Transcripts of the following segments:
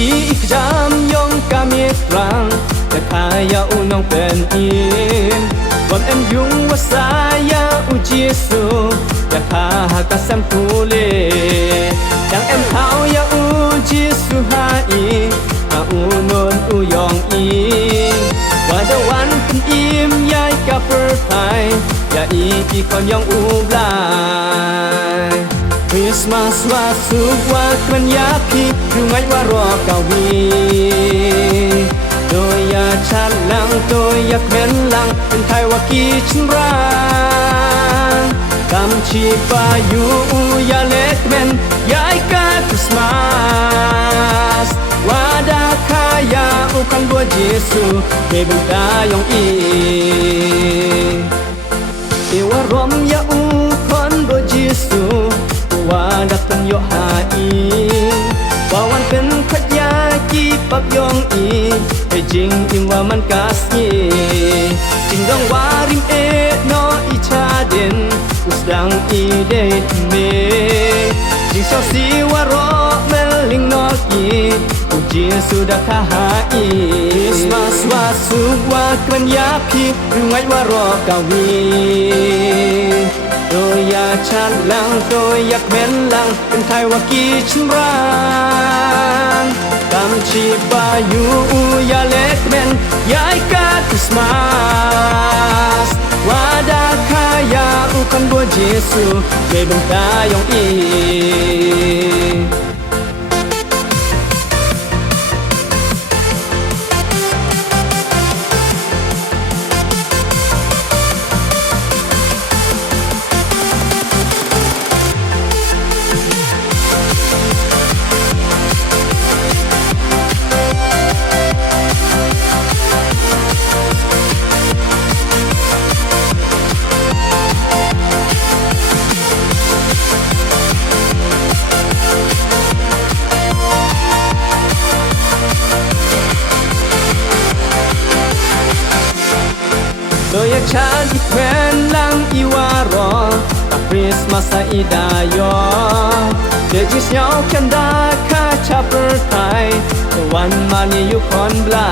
อีกจำยองกามีตรังแต่ขายาอุน้องเป็นอินวันเอ็มยุงว่าสายาอุจิสุอยากหากัสมคูเลยังเอ็มเท้ายาอุจิสุหาอีหาอุนนอุยองอีว่าเดวันเป็นอิมยายกับเปิดไทยยาอีคนยองอุบลาย Christmas ว่าสุขว่ากันยาพีดูไงว่ารอกาวีโดยยาชัดลังโดยอยากเป็นลังเป็นไทยว่ากีชินรากำชีปาอยู่ยาเล็กเมนยายกาคริสต์มาสว่าดาคายาอุคันบัวเยซูเมบุดายองอีเอวารมยาอุคันบัวเยซูว่าดักตันโยหาอีว่าวันเป็นขยากีปับยองอีไอจริงอิงว่ามันกาสีจริงดองว่าริมเอนออีชาเด่นอุสดังอีเดทเมจริงเศร้าสีว่ารอเมลิงนอกีอุจิสุดาคาหาอีสมาสวาสุว่ากันยาพีดูไงว่ารอกาวีโดยยาชัดลังโดยอยากเป็นลังเป็นไทยว่ากีชิมรางกำชีปาอยู่ยาเล็กเมนยายกาคริสต์มาสว่าดาคายาอุคันบัวเยซูเมบุงตายองอีโดยชาติแควนลังอีวารอกับคริสต์มาสอีดายอเด็กยิ่งเยาว์กันดาคาชาเปิดไทยวันมานีอยู่คอนบลา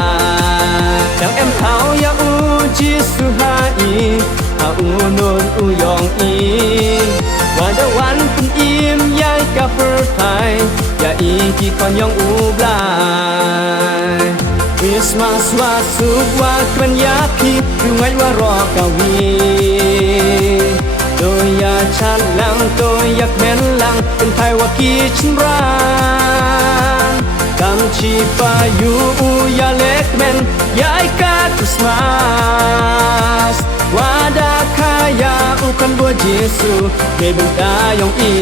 ดังเอ็มเท้ายาอูจิสุหาอีหาอูนนอูยองอีวันเดวันเป็นอิมยายกับเปิดไทยยาอีกี่คนยองอูบลาคริสต์มาสว่าสุขว่ากันยาพีดูไงว่ารอกาวีโดยยาชัดลังโดยอยากเป็นลังเป็นไทยว่ากีชินรางกำชีปาอยู่ยาเล็กเมนยายกาคริสต์มาสว่าดาคายาอุคันบัวเยซูเมบุดายองอี